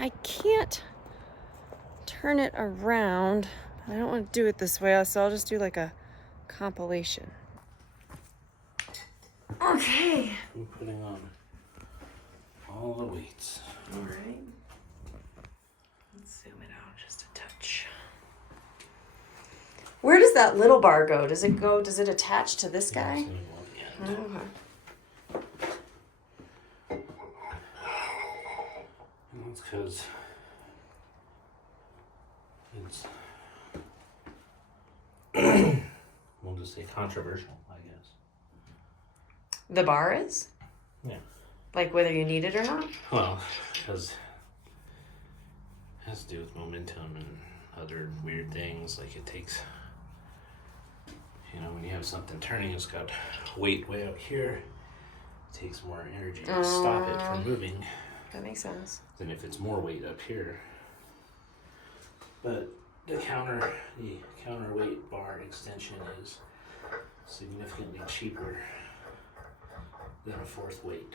I can't turn it around. I don't want to do it this way, so I'll just do like a compilation. Okay. I'm putting on all the weights. All right. Let's zoom it out just a touch. Where does that little bar go? Does it attach to this guy? Okay. And that's because it's, we'll just say controversial, I guess. The bar is? Yeah. Like whether you need it or not? Well, because it has to do with momentum and other weird things. Like it takes, when you have something turning, it's got weight way out here. It takes more energy to stop it from moving. That makes sense. Than if it's more weight up here. But the counterweight bar extension is significantly cheaper than a fourth weight.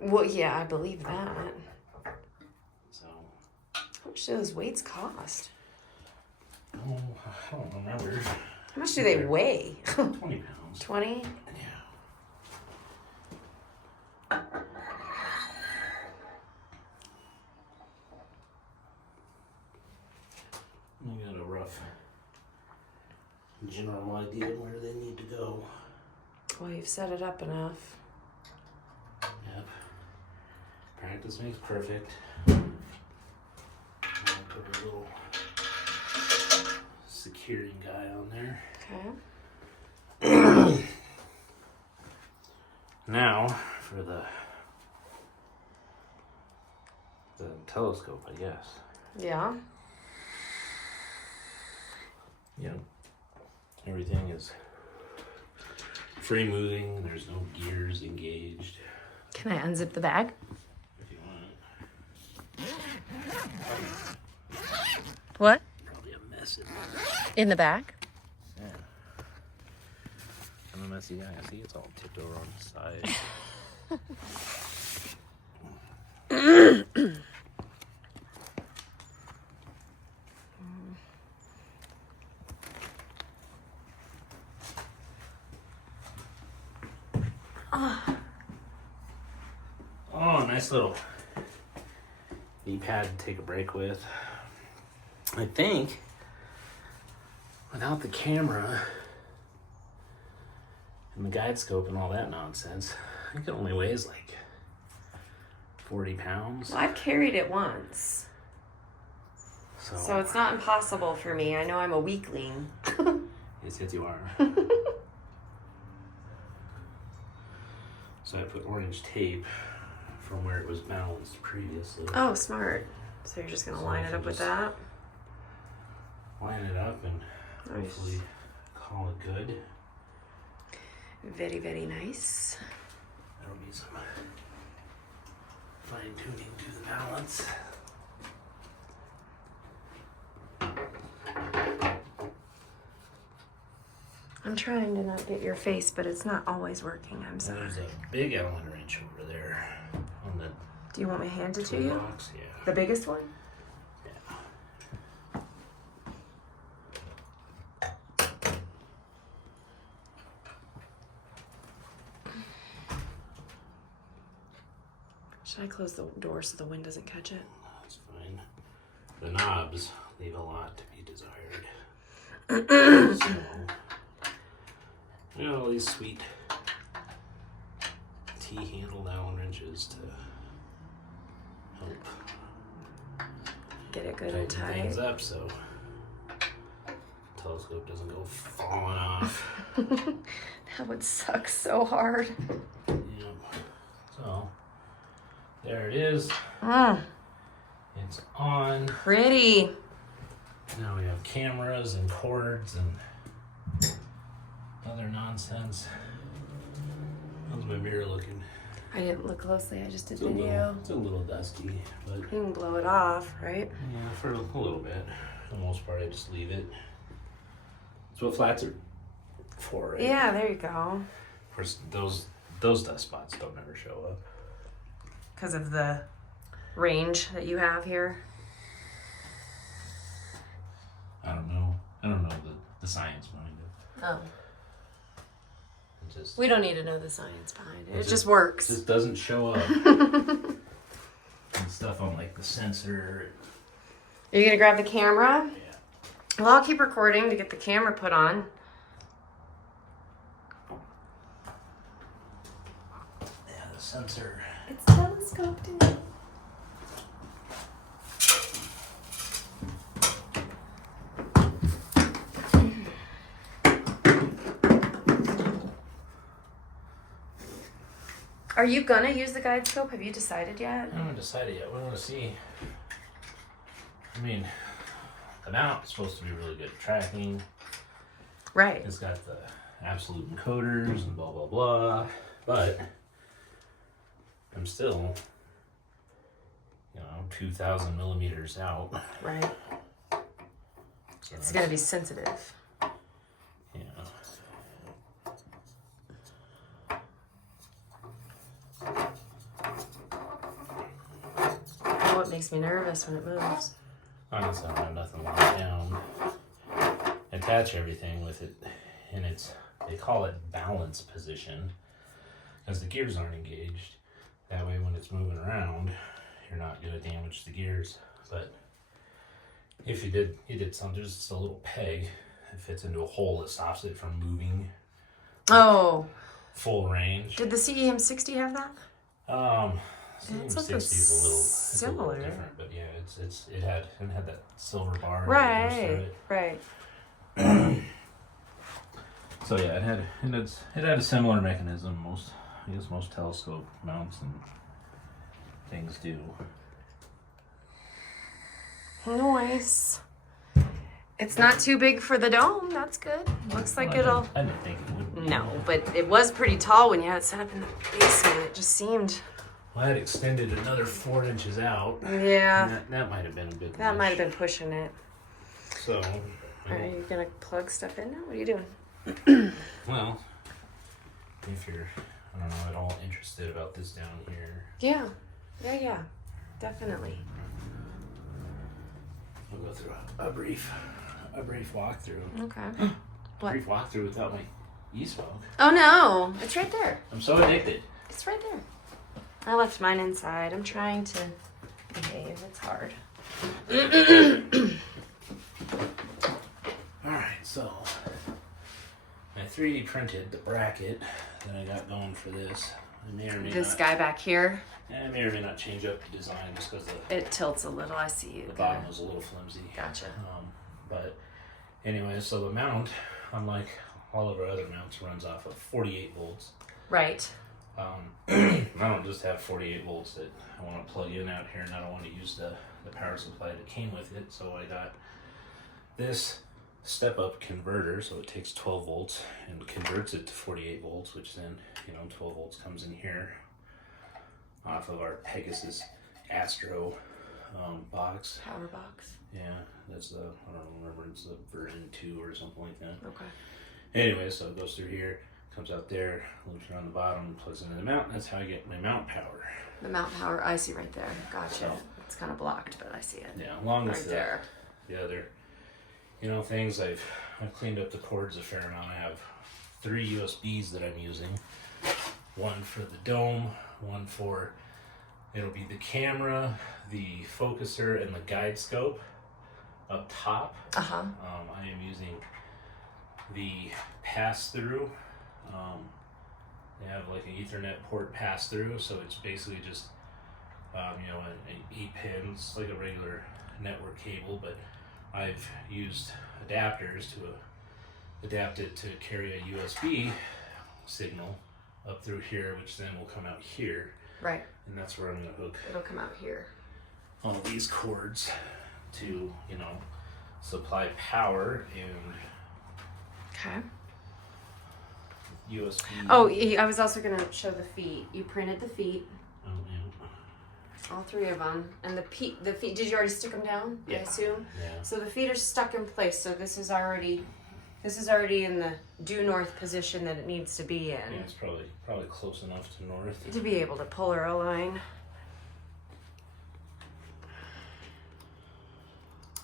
Well, yeah, I believe that. So. How much do those weights cost? Oh, I don't remember. How much do they weigh? 20 pounds. 20? Yeah. I got a rough general idea where they need to go. Well, you've set it up enough. Yep. Practice makes perfect. I'll put a little securing guy on there. Okay. Now for the telescope, I guess. Yeah. Yep. Everything is free moving. There's no gears engaged. Can I unzip the bag? If you want. What? Probably a mess In the back? Yeah. I'm a messy guy. See, it's all tipped over on the side. Oh, nice little knee pad to take a break with. I think without the camera and the guide scope and all that nonsense, I think it only weighs like 40 pounds. Well, I've carried it once. So it's not impossible for me. I know I'm a weakling. Yes, you are. So I put orange tape from where it was balanced previously. Oh, smart. So you're just going to line it up with that? Line it up and hopefully call it good. Very, very nice. That'll be some fine tuning to the balance. I'm trying to not get your face, but it's not always working. I'm sorry. There's a big Allen wrench over there on the Do you want me to hand it to you? box. Yeah. The biggest one? Yeah. Should I close the door so the wind doesn't catch it? That's fine. The knobs leave a lot to be desired. So, all these sweet T-handled Allen wrenches to help Get it good and tighten tight. things up so telescope doesn't go falling off. That would suck so hard. Yeah. So there it is. It's on. Pretty. Now we have cameras and cords and other nonsense. How's my mirror looking? I didn't look closely. I just did It's a video. it's a little dusty, but You can blow it off, right? yeah, for a little bit. For the most part, I just leave it. That's what flats are for, right? Yeah, there you go. Of course, those dust spots don't ever show up. Because of the range that you have here? I don't know. I don't know the science behind it. Oh. It just, We don't need to know the science behind it. It just It works. just doesn't show up. And stuff on like the sensor. Are you going to grab the camera? Yeah. Well, I'll keep recording to get the camera put on. Yeah, the sensor. It's telescoped in. Are you gonna use the guide scope? Have you decided yet? I haven't decided yet. We want to see. I mean, the mount is supposed to be really good at tracking. Right. It's got the absolute encoders and blah blah blah. But I'm still, 2,000 millimeters out. Right. So It's gonna be sensitive. Yeah. Oh, what makes me nervous when it moves? Honestly, I have nothing locked down. Attach everything with it in its, they call it balance position, because the gears aren't engaged. That way when it's moving around, you're not going to damage the gears. But if you did something, there's just a little peg that fits into a hole that stops it from moving Oh. full range. Did the CEM60 have that? CM60 something is a little similar. different, but yeah, it had that silver bar. Right. That goes through it. Right. So yeah, it had a similar mechanism. I guess most telescope mounts and things do. Nice. It's not too big for the dome. That's good. Looks like it'll. I didn't think it would be. No, but it was pretty tall when you had it set up in the basement. It just seemed. Well, I had extended another 4 inches out. Yeah. And that might have been a bit. That much. might have been pushing it. So. Are you gonna plug stuff in now? What are you doing? Well, if you're, I don't know, at all interested about this down here. Yeah. Yeah. Definitely. We'll go through a brief walkthrough. Okay. What? Brief walkthrough without my e-smoke. Oh no! It's right there. I'm so addicted. It's right there. I left mine inside. I'm trying to behave. It's hard. Alright, so I 3D printed the bracket that I got going for this. I may or may This not, guy back here, I may or may not change up the design just because it tilts a little. I see you. the bottom was a little flimsy. Gotcha. But anyway, so the mount, unlike all of our other mounts, runs off of 48 volts. Right. I don't just have 48 volts that I want to plug in out here, and I don't want to use the power supply that came with it. So I got this step-up converter, so it takes 12 volts and converts it to 48 volts, which then 12 volts comes in here off of our Pegasus Astro box. Power box. Yeah, that's the, I don't remember, it's the version 2 or something like that. Okay. Anyway, so it goes through here, comes out there, loops around the bottom, and plugs into the mount, and that's how I get my mount power. The mount power, I see right there. Gotcha. It's kind of blocked, but I see it. Yeah, along with Right there. the other, things, I've cleaned up the cords a fair amount. I have 3 USBs that I'm using. One for the dome, one for, it'll be the camera, the focuser, and the guide scope up top. Uh-huh. I am using the pass-through. They have like an Ethernet port pass-through, so it's basically just an 8 pins, like a regular network cable, but I've used adapters to adapt it to carry a USB signal up through here, which then will come out here. Right. And that's where I'm going to hook It'll come out here. all these cords to, supply power and Okay. USB. Oh, I was also going to show the feet. You printed the feet. Oh, yeah. All 3 of them. And the feet, did you already stick them down, I Yeah. assume? Yeah. So the feet are stuck in place. So this is already in the due north position that it needs to be in. Yeah, it's probably close enough to north. To be able to pull or align.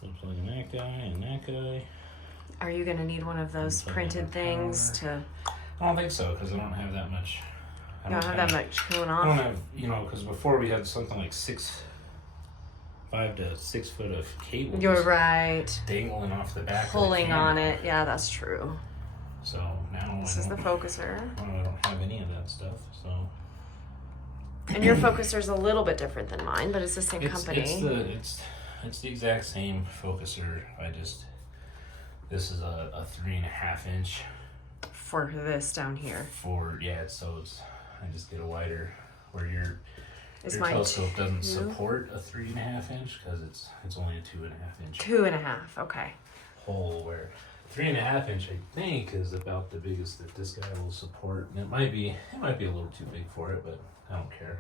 So plug in that guy and that guy. Are you gonna need one of those Plug in printed the things to? I don't think so, because I don't have that much. You don't have that much going I don't on. have, because before we had something like 5 to 6 foot of cable. You're right. Dangling off the back. Pulling of the on it. Yeah, that's true. So now This is the focuser. I don't have any of that stuff. So. And your focuser's a little bit different than mine, but it's the same company. It's the exact same focuser. This is a 3.5 inch. For this down here. I just get a wider where your telescope doesn't support a 3.5 inch because it's only a 2.5 inch. 2.5. Okay. Hole where 3.5 inch I think is about the biggest that this guy will support, and it might be a little too big for it, but I don't care.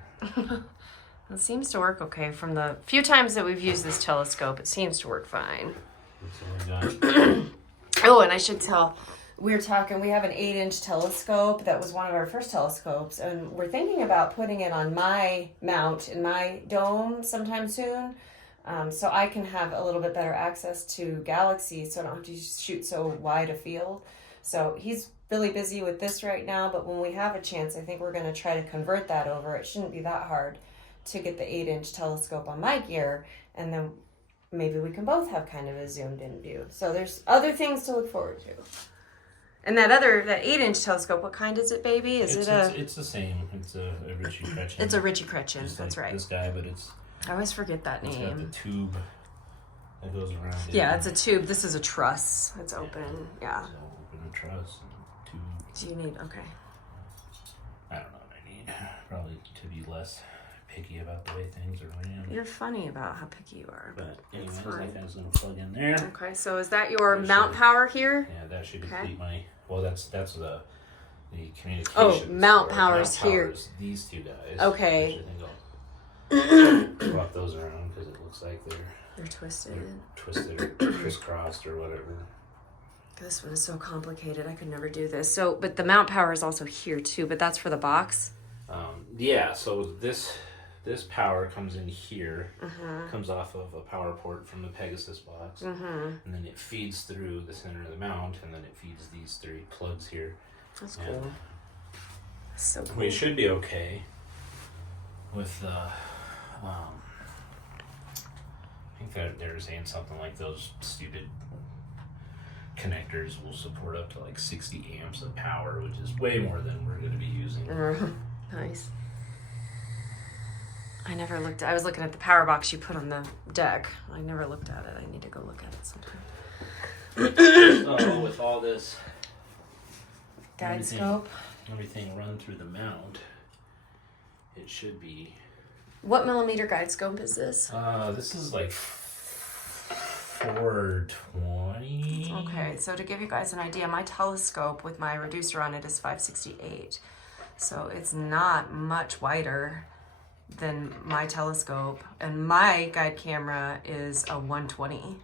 It seems to work okay. From the few times that we've used this telescope, it seems to work fine. That's all I got. Oh, and I should tell, we have an 8-inch telescope that was one of our first telescopes, and we're thinking about putting it on my mount in my dome sometime soon, so I can have a little bit better access to galaxies, so I don't have to shoot so wide a field. So he's really busy with this right now, but when we have a chance, I think we're going to try to convert that over. It shouldn't be that hard to get the 8-inch telescope on my gear, and then maybe we can both have kind of a zoomed in view. So there's other things to look forward to. And that 8-inch telescope, what kind is it, baby? It's the same. It's a Ritchie Gretchen. It's a Ritchie Gretchen. Just That's like right. This guy, but it's. I always forget that name. It's got the tube that goes around. Yeah, it's a tube. This is a truss. It's open. Yeah. So open a truss and tube. Do you need? Okay. I don't know what I need. Probably to be less picky about the way things are ran. You're funny about how picky you are. But anyways, that guy's gonna plug in there. Okay, so is that your mount power here? Yeah, that should complete my. Well, that's the communications. Oh, mount power's here. Powers, these two guys. Okay. I think I'll swap those around because it looks like they're twisted. Or crisscrossed or whatever. This one is so complicated. I could never do this. So, but the mount power is also here too. But that's for the box. Yeah. So this power comes in here. Comes off of a power port from the Pegasus box, and then it feeds through the center of the mount, and then it feeds these 3 plugs here. That's cool. So cool. We should be okay with the. I think they're saying something like those stupid connectors will support up to like 60 amps of power, which is way more than we're going to be using. Nice. I was looking at the power box you put on the deck. I never looked at it. I need to go look at it sometime. So with all this Guide scope. Everything run through the mount, it should be. What millimeter guide scope is this? This is like 420. Okay, so to give you guys an idea, my telescope with my reducer on it is 568. So it's not much wider than my telescope. And my guide camera is a 120.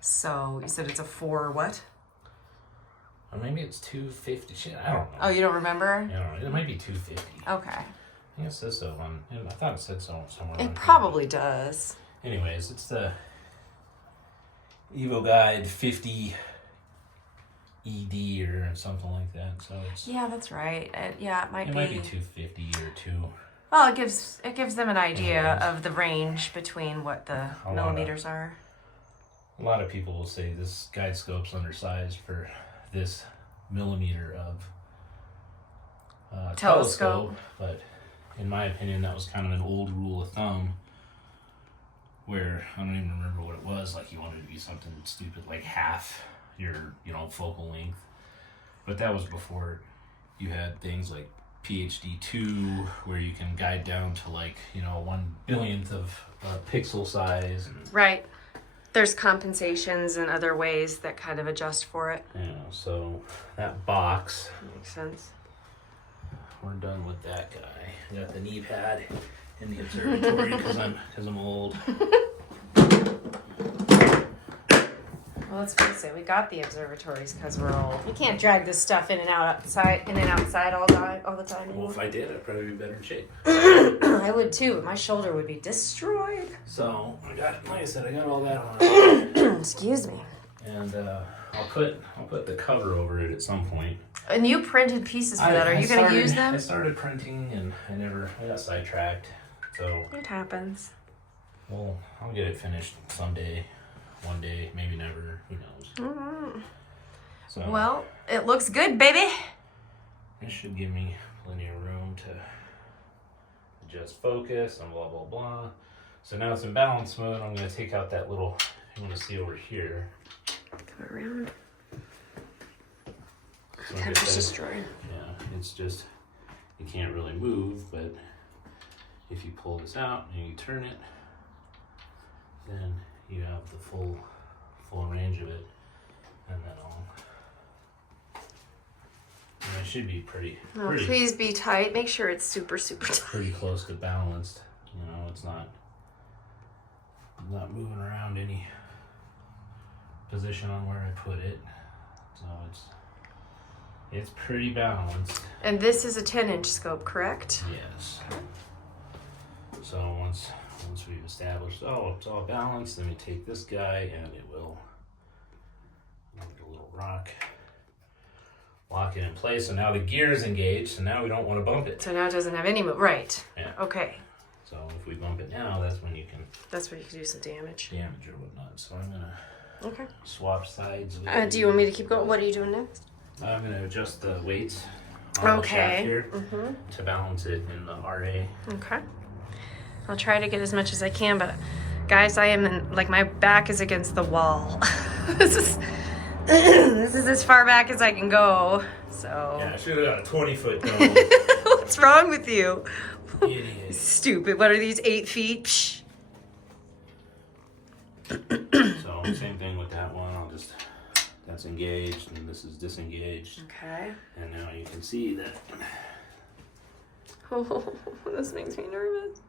So you said it's a 4 what? Or maybe it's 250. Shit, I don't know. Oh, you don't remember? I don't know. It might be 250. Okay. I think it says so on. I thought it said so somewhere. It probably does. Anyways, it's the Evo Guide 50 ED or something like that. So it's. Yeah, that's right. It might be. It might be 250 or 2. Well, it gives them an idea of the range between what the millimeters are. A lot of people will say this guide scope's undersized for this millimeter of telescope, but in my opinion, that was kind of an old rule of thumb where I don't even remember what it was. Like you wanted to be something stupid like half your focal length, but that was before you had things like PhD2 where you can guide down to like 1/1000th of pixel size. Right. There's compensations and other ways that kind of adjust for it. Yeah, so that box. Makes sense. We're done with that guy. I got the knee pad in the observatory because I'm old. Well, let's face it, we got the observatories because we're old. You can't drag this stuff in and outside all all the time Well, anymore. if I did, I'd probably be better in shape. I would too, but my shoulder would be destroyed. So I got, like I said, I got all that on. Excuse me. And I'll put the cover over it at some point. And you printed pieces for that. Are you going to use them? I started printing and I got sidetracked. So It happens. well, I'll get it finished someday, one day, maybe never. Who knows? Mm-hmm. So Well, it looks good, baby. this should give me plenty of room to adjust focus and blah blah blah. So now it's in balance mode. I'm going to take out that little. You want to see over here. Come around. So Temper's destroyed. yeah, it's just you can't really move, but if you pull this out and you turn it, then you have the full range of it, and then it should be pretty Please be tight. Make sure it's super, super tight. pretty close to balanced. You know, it's not moving around any position on where I put it, so it's pretty balanced. And this is a 10-inch scope, correct? Yes. So once we've established, it's all balanced, then we take this guy and it will, like a little rock, lock it in place. So now the gear is engaged, so now we don't want to bump it. So now it doesn't have any move. Right. Yeah. Okay. So if we bump it now, that's when you can That's where you can do some damage. damage or whatnot. So I'm going to Okay. swap sides. Do you want me to keep going? What are you doing next? I'm going to adjust the weights on the shaft here to balance it in the RA. Okay. I'll try to get as much as I can, but guys, I am in, like, my back is against the wall. this is as far back as I can go. So. Yeah, I should have got a 20-foot dome. What's wrong with you? Idiot. Stupid. What are these, 8 feet? Psh. So same thing with that one. That's engaged and this is disengaged. Okay. And now you can see that Oh, this makes me nervous. it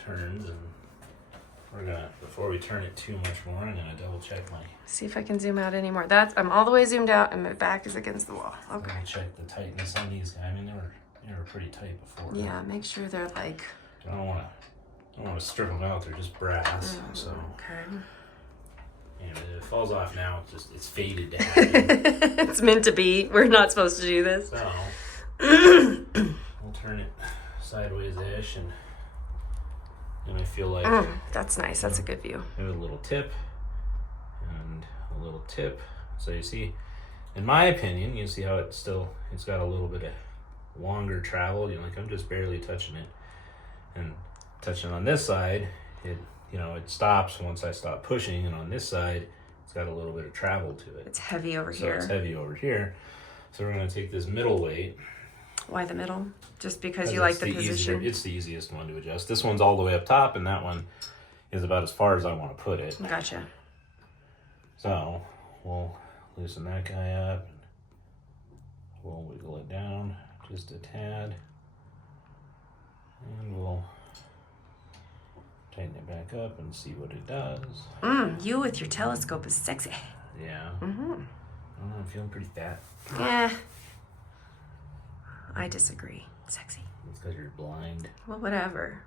turns, and before we turn it too much more, I'm gonna double check See if I can zoom out anymore. I'm all the way zoomed out and my back is against the wall. Okay. check the tightness on these guys. I mean, they were pretty tight before. Yeah, make sure they're like. I don't want to strip them out. They're just brass. So Okay. and if it falls off now, it's fated to happen. It's meant to be. We're not supposed to do this. So we'll turn it sideways-ish, and I feel like That's nice. That's a good view. maybe a little tip and a little tip. So you see, in my opinion, you see how it's got a little bit of longer travel. Like I'm just barely touching it, and touching on this side, it stops once I stop pushing, and on this side, it's got a little bit of travel to it. It's heavy over So here. it's heavy over here. So we're gonna take this middle weight. Why the middle? Just because you like the position? It's the easiest one to adjust. This one's all the way up top, and that one is about as far as I want to put it. Gotcha. So we'll loosen that guy up, and we'll wiggle it down just a tad, and we'll tighten it back up and see what it does. You with your telescope is sexy. Yeah. I don't know, I'm feeling pretty fat. Yeah. I disagree. Sexy. It's because you're blind. Well, whatever.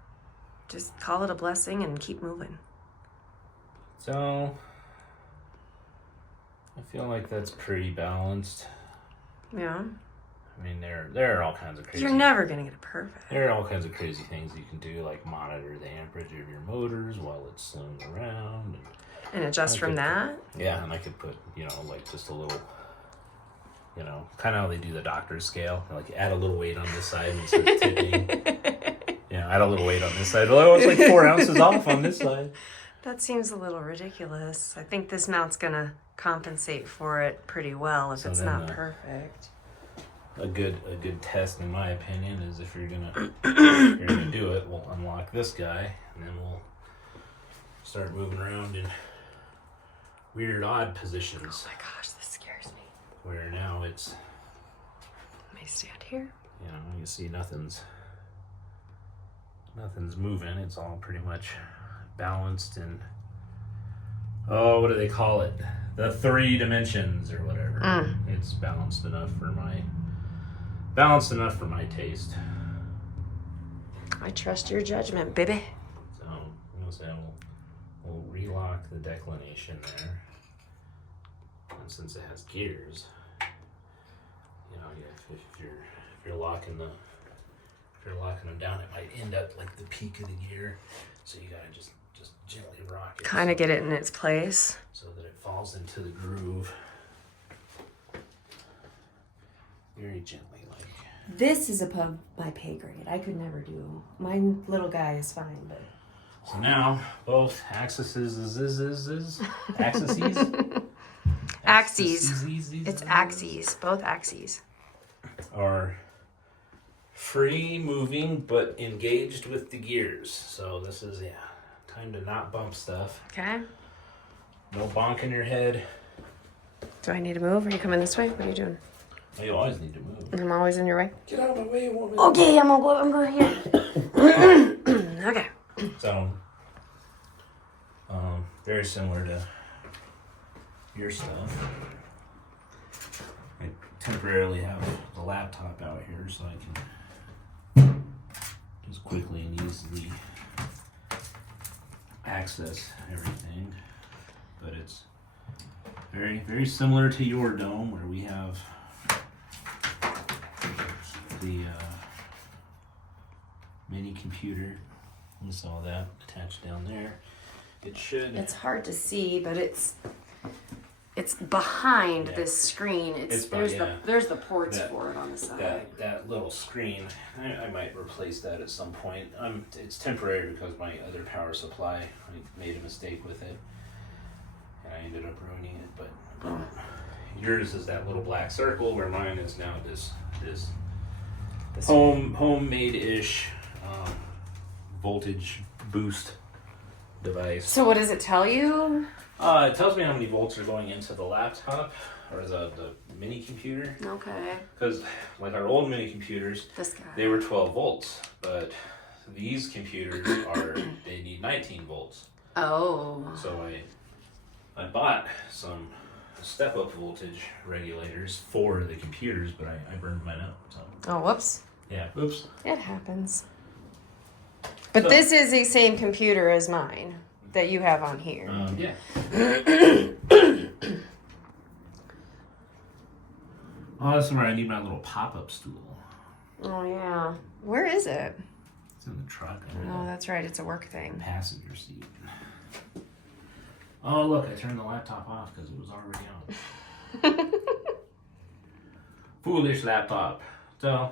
Just call it a blessing and keep moving. So I feel like that's pretty balanced. Yeah. I mean, there are all kinds of crazy. You're never gonna get it perfect. There are all kinds of crazy things you can do, like monitor the amperage of your motors while it's slowing around. And adjust from that? Yeah, and I could put, like just a little, kind of how they do the doctor's scale. Like add a little weight on this side and it starts tipping. Add a little weight on this side. Oh, it's like 4 ounces off on this side. That seems a little ridiculous. I think this mount's gonna compensate for it pretty well if it's not perfect. A good test, in my opinion, is if you're gonna do it, we'll unlock this guy and then we'll start moving around in weird, odd positions. Oh my gosh, this scares me. Where now it's, Let me stand here. you see nothing's moving. It's all pretty much balanced in, what do they call it? The 3 dimensions or whatever. It's balanced enough for my balanced enough for my taste. I trust your judgment, baby. So I'm gonna say we'll relock the declination there. And since it has gears, you know, if you're locking them down, it might end up like the peak of the gear. So you gotta just gently rock it. Kind of get it in its place. So that it falls into the groove. Very gently, like. This is above my pay grade. I could never do. My little guy is fine, but. So now both axes. It's axes. Both axes. Are free moving but engaged with the gears. So this is time to not bump stuff. Okay. No bonking your head. Do I need to move? Are you coming this way? What are you doing? You always need to move. I'm always in your way. Get out of my way, woman. Okay, I'm going here. Okay. So, very similar to your stuff. I temporarily have the laptop out here so I can just quickly and easily access everything. But it's very, very similar to your dome where we have the mini computer and all that attached down there. It should. It's hard to see, but it's behind this screen. There's the ports for it on the side. That little screen, I might replace that at some point. It's temporary because my other power supply, I made a mistake with it, and I ended up ruining it. But yours is that little black circle, where mine is now this homemade-ish voltage boost device. So what does it tell you? It tells me how many volts are going into the laptop or the mini computer. Okay. Because like our old mini computers, they were 12 volts, but these computers they need 19 volts. Oh. So I bought some step-up voltage regulators for the computers, but I burned mine up. So. Oh, whoops. Yeah, oops. It happens. But this is the same computer as mine that you have on here. Yeah. Oh, that's where I need my little pop-up stool. Oh, yeah. Where is it? It's in the truck. Oh, that's right. It's a work thing. Passenger seat. Oh, look, I turned the laptop off because it was already on. Foolish laptop. So,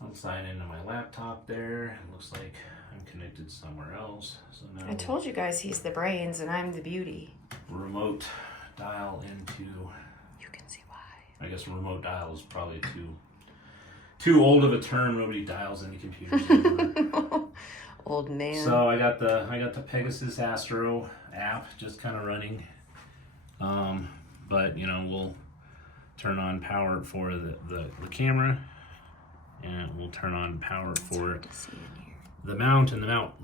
I'll sign into my laptop there. It looks like I'm connected somewhere else. So now I told you guys he's the brains and I'm the beauty. Remote dial into... You can see why. I guess remote dial is probably too old of a term. Nobody dials any computers anymore. Old man. So I got the Pegasus Astro app just kind of running. But we'll turn on power for the camera, and we'll turn on power for the mount, and the mount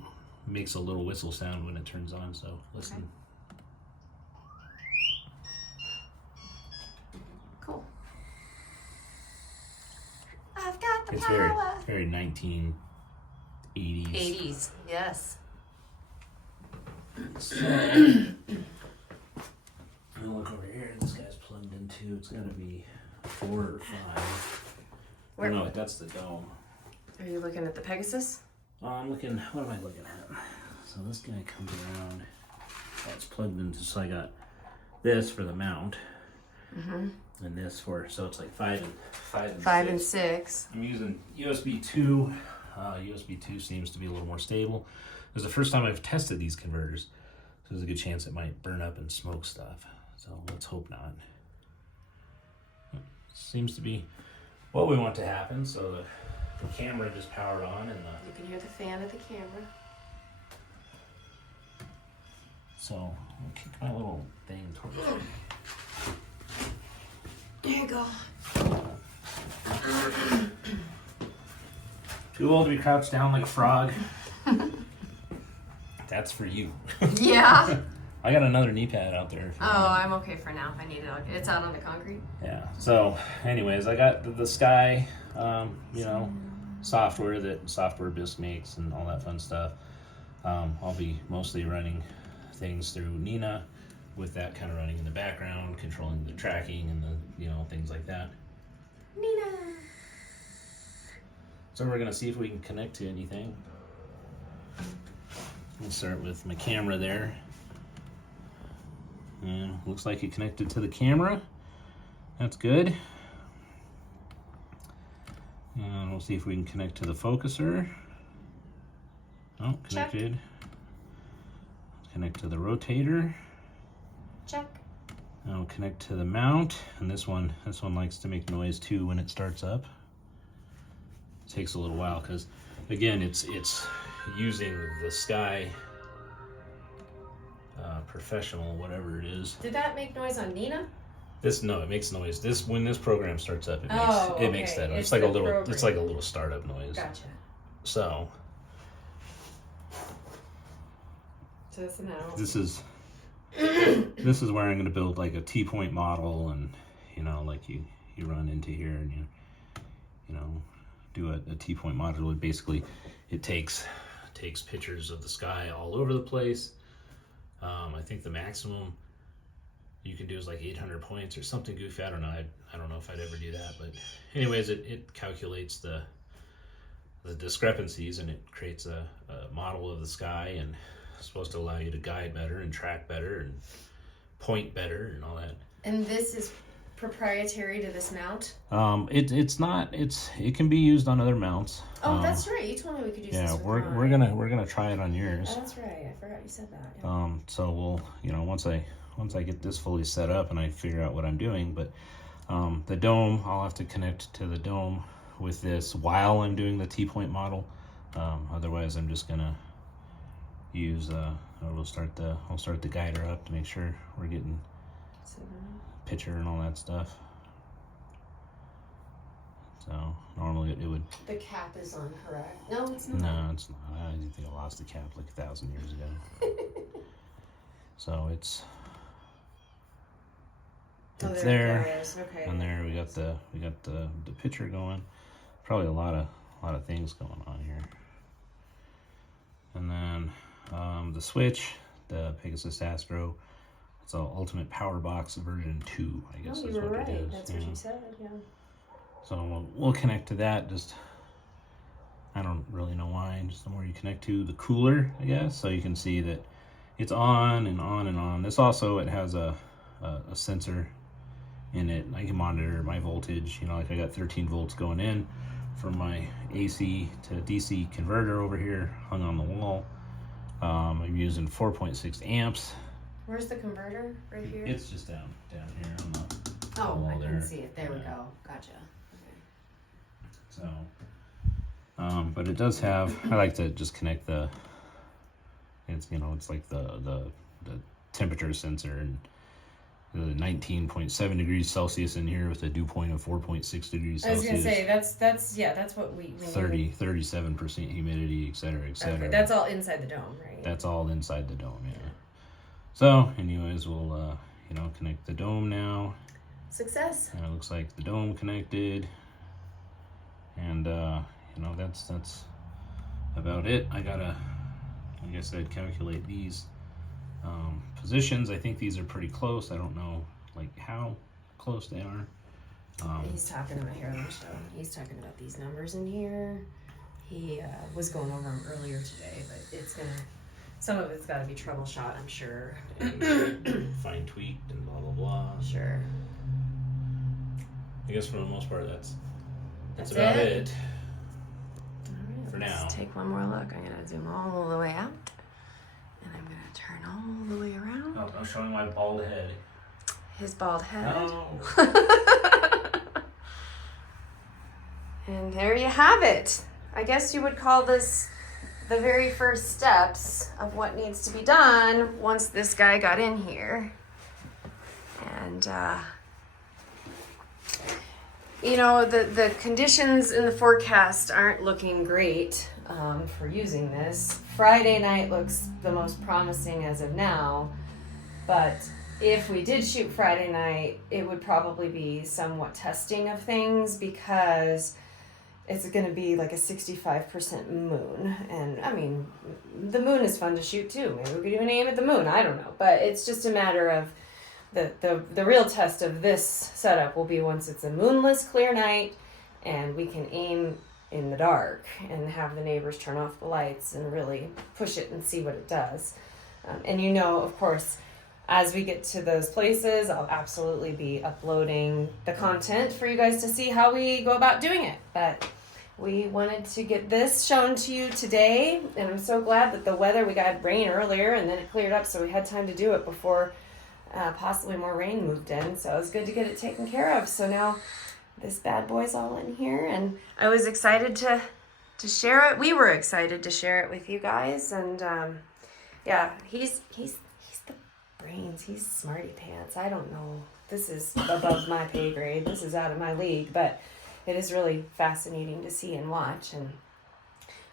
makes a little whistle sound when it turns on, so listen. Okay. Cool. I've got the power. It's very 1980s. 80s, yes. So, I'll look over here. This guy's plugged into. It's gotta be 4 or 5. Where? No, that's the dome. Are you looking at the Pegasus? I'm looking. What am I looking at? So this guy comes around. That's plugged into. So I got this for the mount, and this for. So it's like 5 and 6. I'm using USB 2. USB 2 seems to be a little more stable. It was the first time I've tested these converters, so there's a good chance it might burn up and smoke stuff. So let's hope not. Seems to be what we want to happen. So the camera just powered on, and you can hear the fan of the camera. So I'll kick my little thing towards me. There you go. Too old to be crouched down like a frog. That's for you. Yeah. I got another knee pad out there. I'm okay for now. I need it. It's out on the concrete. Yeah. So, anyways, I got the Sky, software that Software Bisque makes and all that fun stuff. I'll be mostly running things through Nina, with that kind of running in the background, controlling the tracking and the things like that. Nina. So we're gonna see if we can connect to anything. We'll start with my camera there. Yeah, looks like it connected to the camera. That's good. And we'll see if we can connect to the focuser. Oh, connected. Check. Connect to the rotator. Check. Now connect to the mount, and this one likes to make noise too when it starts up. It takes a little while because, again, it's using the Sky Professional, whatever it is. Did that make noise on Nina? It makes noise. When this program starts up, it makes that noise. It's like a little startup noise. Gotcha. So this now. This is where I'm going to build like a T-point model, and like you run into here and you do a T-point model. It takes pictures of the sky all over the place. I think the maximum you can do is like 800 points or something goofy. I don't know. I don't know if I'd ever do that, but anyways, it calculates the discrepancies, and it creates a model of the sky, and it's supposed to allow you to guide better and track better and point better and all that. And this is proprietary to this mount? It's not. It can be used on other mounts. Oh, that's right. You told me we could use this. Yeah, we're gonna try it on yours. Oh, that's right. I forgot you said that. Yeah. So we'll once I get this fully set up and I figure out what I'm doing, but the dome, I'll have to connect to the dome with this while I'm doing the T-point model. Otherwise, I'm just gonna use I'll start the guider up to make sure we're getting picture and all that stuff. So normally it would. The cap is on, correct? No, it's not. No, it's not. I think I lost the cap like 1,000 years ago. So it's there. Okay. And there we got the picture going. Probably a lot of things going on here. And then the switch, the Pegasus Astro. It's an Ultimate Power Box version 2, I guess is what it is. That's what you said, yeah. So we'll connect to that. Just, I don't really know why. Just the more you connect to, the cooler, I guess. So you can see that it's on and on and on. This also, it has a sensor in it. I can monitor my voltage. Like I got 13 volts going in from my AC to DC converter over here, hung on the wall. I'm using 4.6 amps. Where's the converter? Right here? It's just down here on the wall there. I can see it. There we go. Gotcha. Okay. So, but it does have, I like to just connect it's like the temperature sensor, and the 19.7 degrees Celsius in here with a dew point of 4.6 degrees Celsius. I was gonna say that's what we 37% humidity, et cetera, et cetera. Okay, that's all inside the dome, right? That's all inside the dome, yeah. So, anyways, we'll connect the dome now. Success. And it looks like the dome connected, and that's about it. I guess I'd calculate these positions. I think these are pretty close. I don't know like how close they are. He's talking about here. Let me show him. He's talking about these numbers in here. He was going over them earlier today, but some of it's got to be troubleshot, I'm sure. Fine tweaked and blah blah blah. Sure. I guess for the most part, that's about it. All right, for now. Let's take one more look. I'm gonna zoom all the way out, and I'm gonna turn all the way around. Oh, I'm showing my bald head. His bald head. Oh. And there you have it. I guess you would call this the very first steps of what needs to be done once this guy got in here. And the conditions in the forecast aren't looking great for using this. Friday night looks the most promising as of now. But if we did shoot Friday night, it would probably be somewhat testing of things because it's going to be like a 65% moon. And I mean, the moon is fun to shoot too. Maybe we could even aim at the moon. I don't know. But it's just a matter of the real test of this setup will be once it's a moonless, clear night and we can aim in the dark and have the neighbors turn off the lights and really push it and see what it does. And you know, of course, as we get to those places, I'll absolutely be uploading the content for you guys to see how we go about doing it. But we wanted to get this shown to you today, and I'm so glad that the weather, we got rain earlier and then it cleared up, so we had time to do it before possibly more rain moved in. So it was good to get it taken care of. So now this bad boy's all in here, and I was excited to share it. We were excited to share it with you guys, and yeah, he's the brains. He's smarty pants. I don't know. This is above my pay grade. This is out of my league, but it is really fascinating to see and watch, and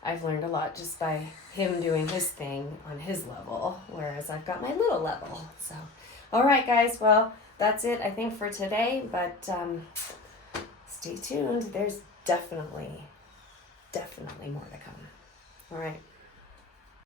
I've learned a lot just by him doing his thing on his level, whereas I've got my little level. So, all right, guys. Well, that's it, I think, for today, but stay tuned. There's definitely more to come. All right.